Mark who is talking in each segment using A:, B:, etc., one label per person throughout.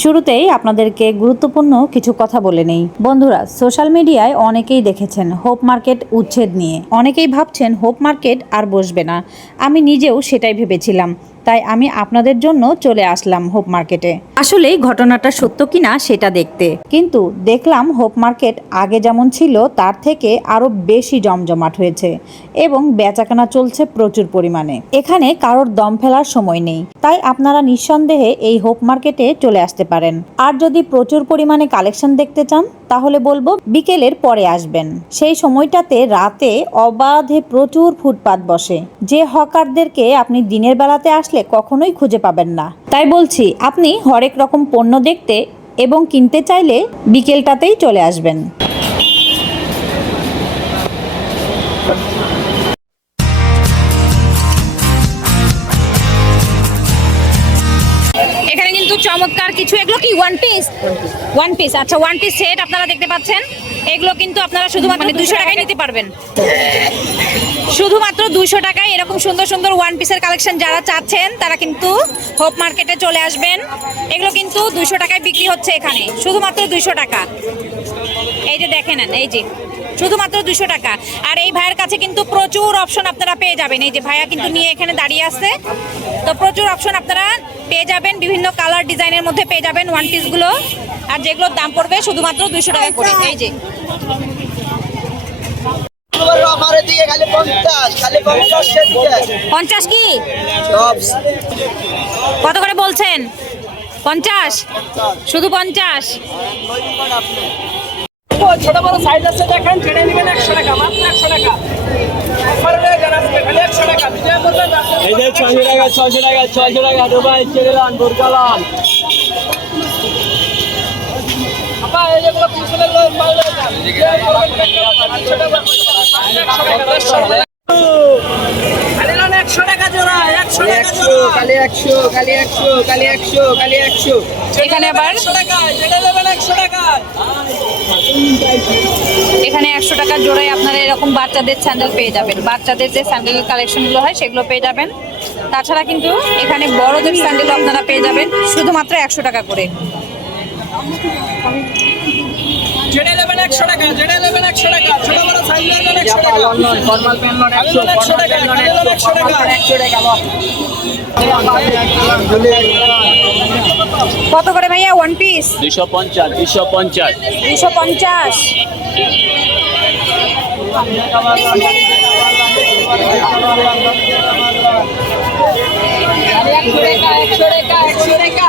A: শুরুতেই আপনাদেরকে গুরুত্বপূর্ণ কিছু কথা বলে নেই। বন্ধুরা, সোশ্যাল মিডিয়ায় অনেকেই দেখেছেন হোপ মার্কেট উচ্ছেদ নিয়ে। অনেকেই ভাবছেন হোপ মার্কেট আর বসবে না। আমি নিজেও সেটাই ভেবেছিলাম। তাই আমি আপনাদের জন্য চলে আসলাম হোপ মার্কেটে। আসলেই ঘটনাটা সত্য কিনা সেটা দেখতে। কিন্তু দেখলাম হোপ মার্কেট আগে যেমন ছিল, তার থেকে আরও বেশি জমজমাট হয়েছে এবং বেচাকেনা চলছে প্রচুর পরিমাণে। এখানে কারোর দম ফেলার সময় নেই। তাই আপনারা নিঃসন্দেহে এই হোপ মার্কেটে চলে আসতে পারেন। আর যদি প্রচুর পরিমাণে কালেকশন দেখতে চান, তাহলে বলব বিকেলের পরে আসবেন। সেই সময়টাতে রাতে অবাধে প্রচুর ফুটপাত বসে। যে হকারদেরকে আপনি দিনের বেলাতে আসলে কখনোই খুঁজে পাবেন না। তাই বলছি আপনি হরেক রকম পণ্য দেখতে এবং কিনতে চাইলে বিকেলটাতেই চলে আসবেন।
B: এখানে কিন্তু চমৎকার কিছু। এগুলো কি ওয়ান পিস ওয়ান পিস আচ্ছা ওয়ান পিস সেট আপনারা দেখতে পাচ্ছেন। এগুলো কিন্তু আপনারা শুধুমাত্র মানে দুশো টাকায় নিতে পারবেন। শুধুমাত্র দুশো টাকায় এরকম সুন্দর সুন্দর ওয়ান পিসের কালেকশন যারা চাচ্ছেন, তারা কিন্তু হোপ মার্কেটে চলে আসবেন। এগুলো কিন্তু দুশো টাকায় বিক্রি হচ্ছে এখানে। শুধুমাত্র দুশো টাকা। এই যে দেখে নেন, এই যে। শুধুমাত্র দুশো টাকা। আর এই ভাইয়ের কাছে কিন্তু প্রচুর অপশন আপনারা পেয়ে যাবেন। এই যে ভাইয়া কিন্তু নিয়ে এখানে দাঁড়িয়ে আছে। তো প্রচুর অপশন আপনারা পেয়ে যাবেন। বিভিন্ন কালার ডিজাইনের মধ্যে পেয়ে যাবেন ওয়ান পিসগুলো আর যেগুলোর দাম পড়বে শুধুমাত্র দুশো টাকা করে। এই যে।
C: দিকে খালি পঞ্চাশ খালি পঞ্চাশ
B: পঞ্চাশ কি? কত করে বলছেন? পঞ্চাশ? শুধু পঞ্চাশ?
C: ছোট বড় সাইজ আছে দেখেন ছেড়ে নেবেন একশো টাকা মাত্র একশো টাকা।
D: এই যে ছয়শো টাকা ছয়শো টাকা ছয়শো টাকা দুবাই চেরেলান বোরকালান
C: আপা এই যেগুলো তিনশো মাল হয়ে যান বিজয় করবেন একশো টাকা একশো টাকা খালি নেন একশো টাকা জোড়া একশো খালি একশো খালি একশো খালি একশো খালি একশো।
B: এখানে আবার? এখানে একশো টাকা জোড়ায় আপনারা এরকম বাচ্চাদের স্যান্ডেল পেয়ে যাবেন। বাচ্চাদের যে স্যান্ডেল কালেকশনগুলো হয় সেগুলো পেয়ে যাবেন। তাছাড়া কিন্তু এখানে বড়দের স্যান্ডেলও আপনারা পেয়ে যাবেন শুধুমাত্র একশো টাকা করে।
C: যেটা নেবেন একশো টাকা যেটা নেবেন একশো টাকা ছোট বড় সাইজ নেবেন একশো টাকা।
D: ফর্মাল প্যান্ট লোন একশো
C: একশো টাকা একশো টাকা।
D: একশো টাকা
B: কত করে ভাইয়া? ওয়ান পিস
D: দুইশো পঞ্চাশ দুইশো পঞ্চাশ।
B: দুশো পঞ্চাশ।
C: একশো টাকা একশো টাকা।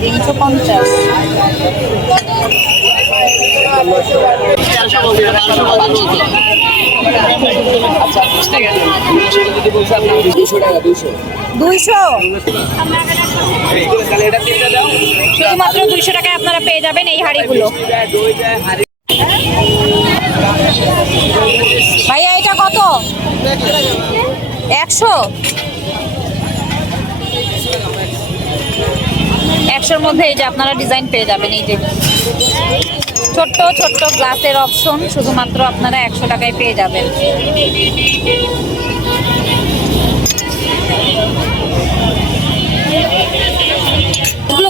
B: তিনশো পঞ্চাশ দুইশো। শুধুমাত্র দুইশো টাকায় আপনারা পেয়ে যাবেন এই হাড়িগুলো। ভাইয়া, এটা কত? একশো। একশোর মধ্যে এই যে আপনারা ডিজাইন পেয়ে যাবেন, এই যে ছোট্ট ছোট্ট গ্লাসের অপশন শুধুমাত্র আপনারা একশো টাকায় পেয়ে যাবেন।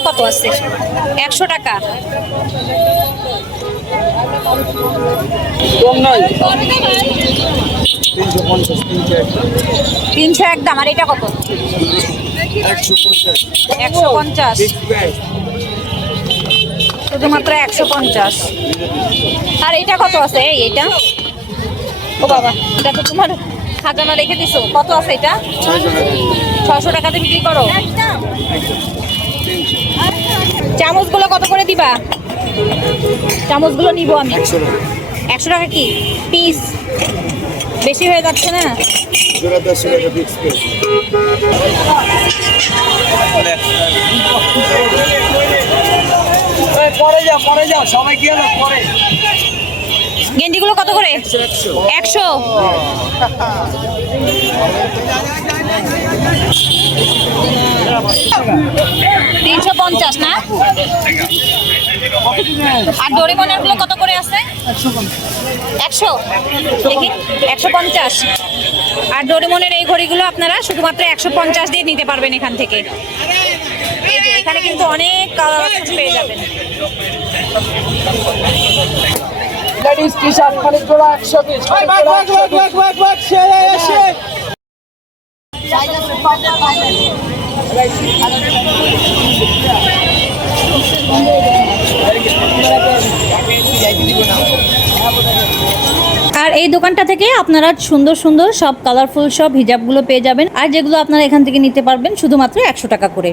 B: কত আছে? একশো টাকা। তিনশো একদম, আর এটা কত?
D: একশো পঞ্চাশ।
B: শুধুমাত্র একশো পঞ্চাশ। আর এটা কত আছে? এই, এটা? ও বাবা, এটা তো তোমার খাজানা রেখে দিছো। কত আছে এটা? ছশো টাকাতে বিক্রি করো। চামচগুলো কত করে দিবা? চামচগুলো নিবো আমি। একশো টাকা। কি? পিস বেশি হয়ে যাচ্ছে না? গেঞ্জিগুলো কত করে? একশো। তিনশো পঞ্চাশ না? আর ডোরিমনেরগুলো কত করে আছে? একশো। দেখি একশো পঞ্চাশ। আর ডোরিমনের এই ঘড়িগুলো আপনারা শুধুমাত্র একশো পঞ্চাশ দিয়ে নিতে পারবেন এখান থেকে। এখানে কিন্তু অনেক কালার অপশন পেয়ে যাবেন।
C: লেডিস টি শার্ট খালি জোড়া একশো পিস
A: আর এই দোকানটা থেকে আপনারা সুন্দর সুন্দর সব কালারফুল সব হিজাবগুলো পেয়ে যাবেন। আর যেগুলো আপনারা এখান থেকে নিতে পারবেন, শুধুমাত্র একশো টাকা করে।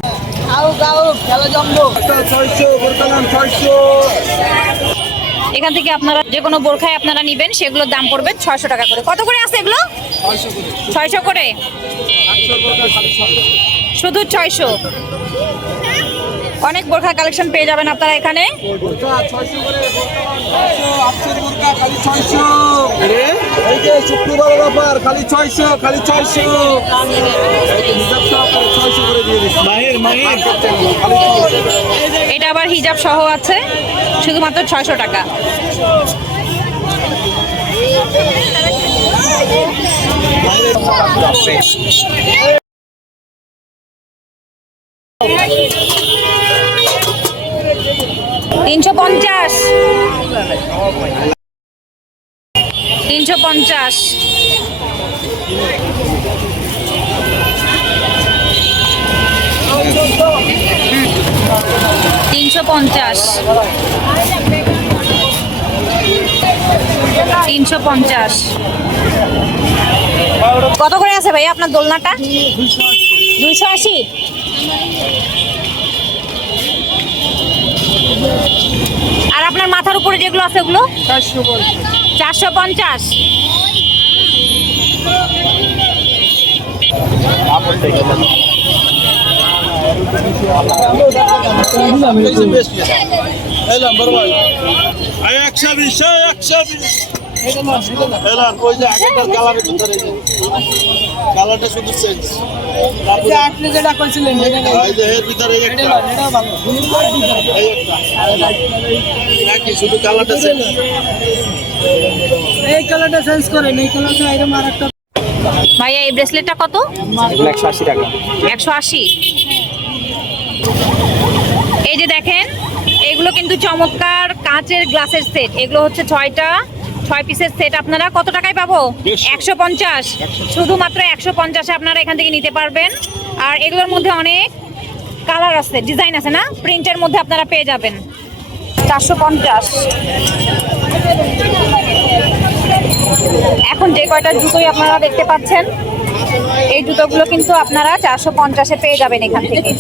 B: এখান থেকে আপনারা যে কোনো বোরখায় আপনারা নেবেন, সেগুলোর দাম পড়বে ছয়শো টাকা করে। কত করে আছে এগুলো? ছয়শো করে। শুধু ছয়শো। অনেক বোরখা কালেকশন পেয়ে যাবেন আপনারা এখানে। এটা আবার হিজাব সহ আছে শুধুমাত্র ছয়শো টাকা। তিনশো পঞ্চাশ। তিনশো পঞ্চাশ। তিনশো পঞ্চাশ। তিনশো পঞ্চাশ। কত করে আছে ভাই আপনার দোলনাটা? দুইশো আশি। আর আপনার মাথার উপরে যেগুলো আছে ওগুলো? চারশো পঞ্চাশ।
E: একশো বিশ একশো বিশ। ওই যে আগেরটার কালারের ভিতরে কালারটা শুধু চেঞ্জ।
C: আপনি যেটা করছিলেন
E: এই যে এর ভিতরে এই একটা। এই একটা। একই শুধু কালারটা চেঞ্জ।
C: এই কালারটা চেঞ্জ করেন এই কালারটা এরকম আর একটা
B: ভাইয়া এই ব্রেসলেটটা কত?
D: একশো আশি টাকা।
B: একশো আশি? এই যে দেখেন এগুলো কিন্তু চমৎকার কাঁচের গ্লাসের সেট এগুলো হচ্ছে ছয়টা ছয় পিসের সেট আপনারা কত টাকায় পাবো? একশো পঞ্চাশ। শুধুমাত্র একশো পঞ্চাশে আপনারা এখান থেকে নিতে পারবেন। আর এগুলোর মধ্যে অনেক কালার আছে ডিজাইন আছে না? প্রিন্টের মধ্যে আপনারা পেয়ে যাবেন। চারশো পঞ্চাশ। এখন যে কয়টা জুতোই আপনারা দেখতে পাচ্ছেন এই জুতোগুলো কিন্তু আপনারা চারশো পঞ্চাশে পেয়ে যাবেন এখান থেকে।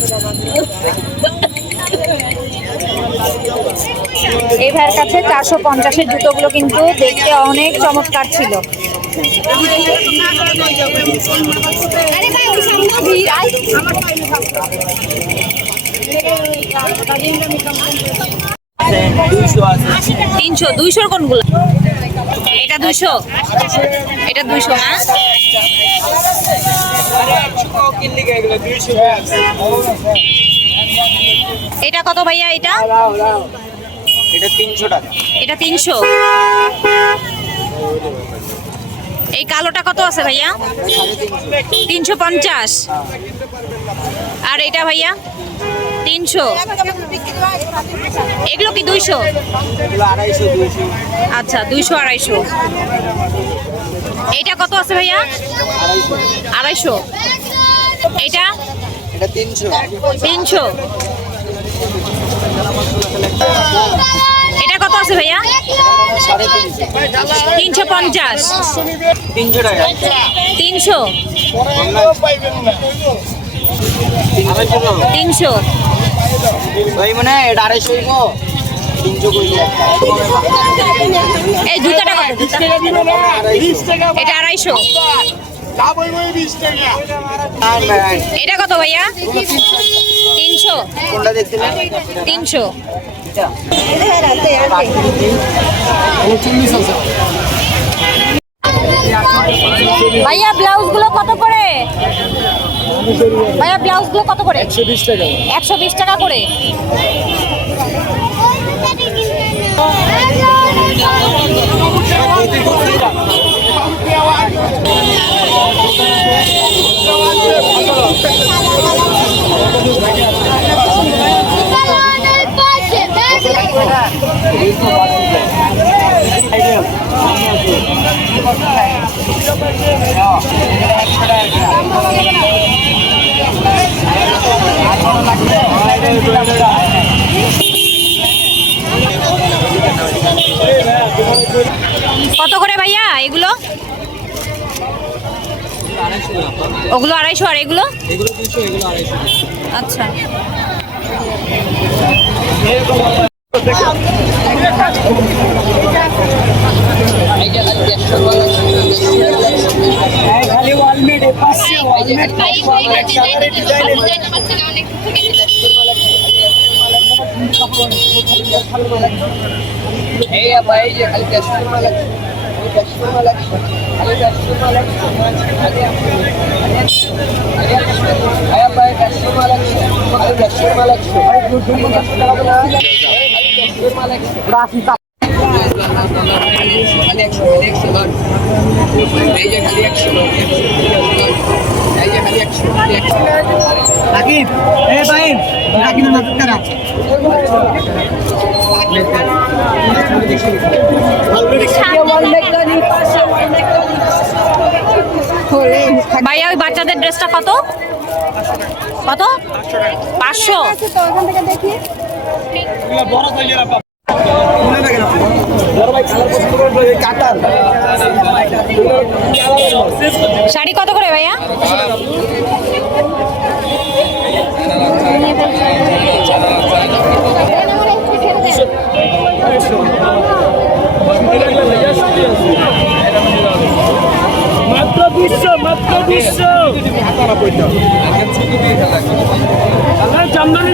B: এই ভাইয়ের কাছে চারশো পঞ্চাশের জুতোগুলো কিন্তু দেখতে অনেক চমৎকার ছিল। তিনশো দুইশোর কোনগুলো? এটা দুইশো? এটা দুইশো না এটা কত ভাইয়া এটা?
D: এটা তিনশো টাকা।
B: এটা তিনশো। এই কালোটা কত আছে ভাইয়া? তিনশো পঞ্চাশ। আর এটা ভাইয়া? তিনশো। এগুলো কি দুইশো? আচ্ছা দুইশো আড়াইশো। এটা কত আছে ভাইয়া? আড়াইশো। এটা?
D: এটা তিনশো।
B: তিনশো এটা কত আছে ভাইয়া?
D: তিনশো
B: পঞ্চাশ।
D: তিনশো?
B: তিনশো?
D: আড়াইশো
B: এই এটা আড়াইশো। এটা কত ভাইয়া? তিনশো। তিনশো। ভাইয়া ব্লাউজগুলো কত করে? ভাইয়া ব্লাউজগুলো কত করে? একশো বিশ টাকা একশো বিশ টাকা করে। কত করে ভাইয়া এগুলো? ওগুলো আড়াইশো আর এগুলো? আচ্ছা।
C: খালি ওয়ালমেট পাঁচশো ওয়ালমেট কালারে ডিজাইনের
D: এই আপা এই যে খালি ক্যাশমের মাল আছে ক্যাশমের মাল আছে খালি ক্যাশমের মাল আছে আপা এই ক্যাশমের মাল আছে খালি ক্যাশমের মাল আছে
C: রাকিব এ ভাই রাকিব না করা।
B: ভাইয়া ওই বাচ্চাদের ড্রেসটা কত? কত? পাঁচশো।
C: কাটার
B: শাড়ি কত করে ভাইয়া?
C: মাত্র দুইশো মাত্র দুইশো। Jamdani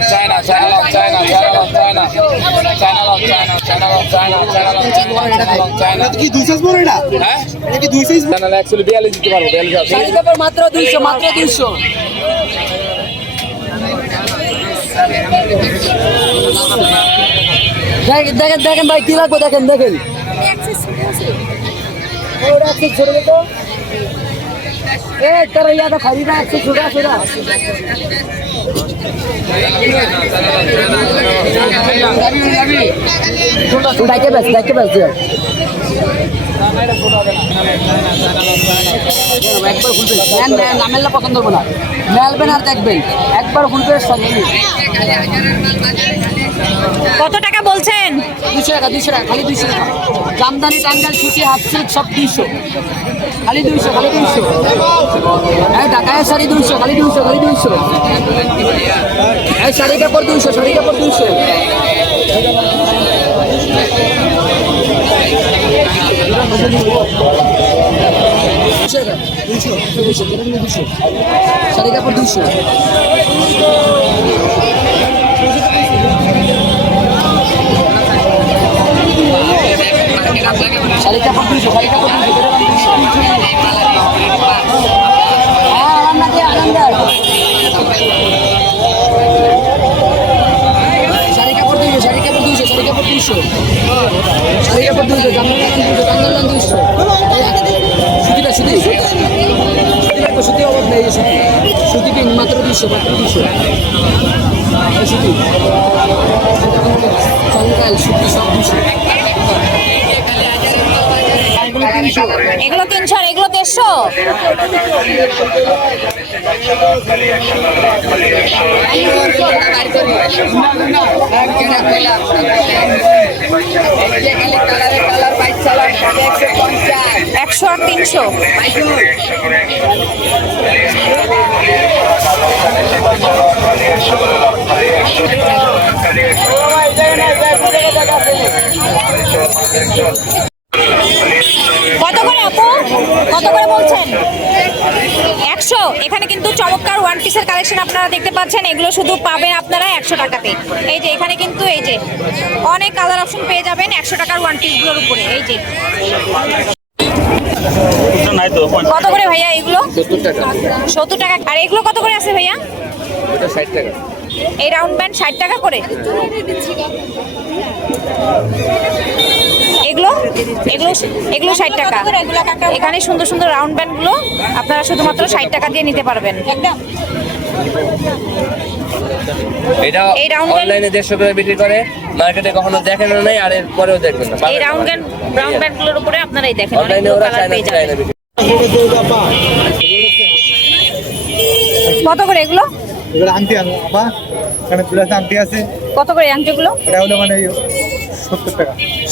F: long, China, China long, China, China long, China, China long, China, China long, China, China long, China, China long, China.
C: কি দুই সাইজ বড় এটা
F: হ্যাঁ
C: এটা কি দুই সাইজ
F: China actually বিয়াল্লিশ দিতে পারব বিয়াল্লিশ আছে
D: শাড়ি কাপড় মাত্র দুইশো মাত্র দুইশো দেখেন দেখেন দেখেন ভাই কি লাগবে দেখেন দেখেন ওটা একশো ছোটো দেখো এ তোর ইয়াদা খরিদা একশো ছোটা ছোটা দিও একবার নেন নেন নামেল্লা পছন্দ করব না। মেলবেন আর দেখবেন। একবার ফুল পেজ
B: কত টাকা বলছেন?
D: দুশো টাকা দুশো টাকা খালি দুশো টাকা। জামদানি টাঙ্গাল ছুটি হাফ সিল্ক সব দুইশো খালি দুইশো খালি দুইশো। হ্যাঁ ঢাকায় শাড়ি দুইশো, খালি দুইশো খালি দুইশো। এই শাড়ি কাপড় দুইশো শাড়ি কাপড় দুইশো। শাড়ি কাপড় দুইশো। শাড়ি কাপড় দুইশো শাড়ি কাপড় দুইশো হ্যাঁ আরাম লাগে আরাম দেয় শাড়ি কাপড় দুইশো শাড়ি কাপড় দুইশো শাড়ি কাপড় দুইশো শাড়ি কাপড় দুইশো জামদানি দুইশো জামদানি দুইশো সুতিটা সুতি সুতি লাগবে সুতি অভাব নেই এই সুতি সুতি পিন মাত্র দুইশো মাত্র দুইশো এই সুতি চঙ্কাল সুতি সব দুইশো তিনশো
B: এগুলো তিনশো আর এগুলো দেড়শো একশো আর তিনশো আপু কত করে বলছেন? একশো। এখানে কিন্তু চমৎকার ওয়ান পিসের কালেকশন আপনারা দেখতে পাচ্ছেন। এগুলো শুধু পাবেন আপনারা একশো টাকাতে। এই যে এখানে কিন্তু এই যে অনেক কালার অপশন পেয়ে যাবেন একশো টাকার ওয়ান পিসগুলোর উপরে। এই যে কত করে ভাইয়া এগুলো?
F: সত্তর টাকা।
B: আর এগুলো কত করে আছে ভাইয়া?
F: ষাট টাকা।
B: এই রাউন্ড ব্যান্ড ষাট টাকা করে? এগুলো এগুলো এগুলো ষাট টাকা। এখানে সুন্দর সুন্দর রাউন্ড ব্যান্ডগুলো আপনারা শুধুমাত্র ষাট টাকা দিয়ে নিতে পারবেন।
F: এটা
B: এই
F: অনলাইনে দেড়শো করে বিক্রি করে মার্কেটে কখনো দেখেন আর এর পরেও দেখবেন না।
B: এই রাউন্ড ব্যান্ড রাউন্ড ব্যান্ডগুলোর উপরে আপনারাই দেখেন
F: অনলাইনে
B: অনেকগুলো
F: ওরা চায়না চায়না বিক্রি
B: কত করে এগুলো?
G: আংটি আনো আপা এখানে প্লাস আংটি আছে।
B: কত করে আংটিগুলো?
G: এটা হলো মানে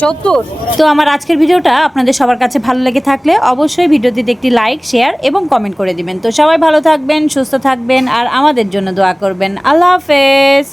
B: সত্তর
A: তো আমার আজকের ভিডিওটা আপনাদের সবার কাছে ভালো লেগে থাকলে অবশ্যই ভিডিওটিতে একটি লাইক শেয়ার এবং কমেন্ট করে দিবেন। তো সবাই ভালো থাকবেন, সুস্থ থাকবেন আর আমাদের জন্য দোয়া করবেন। আল্লাহ হাফেজ।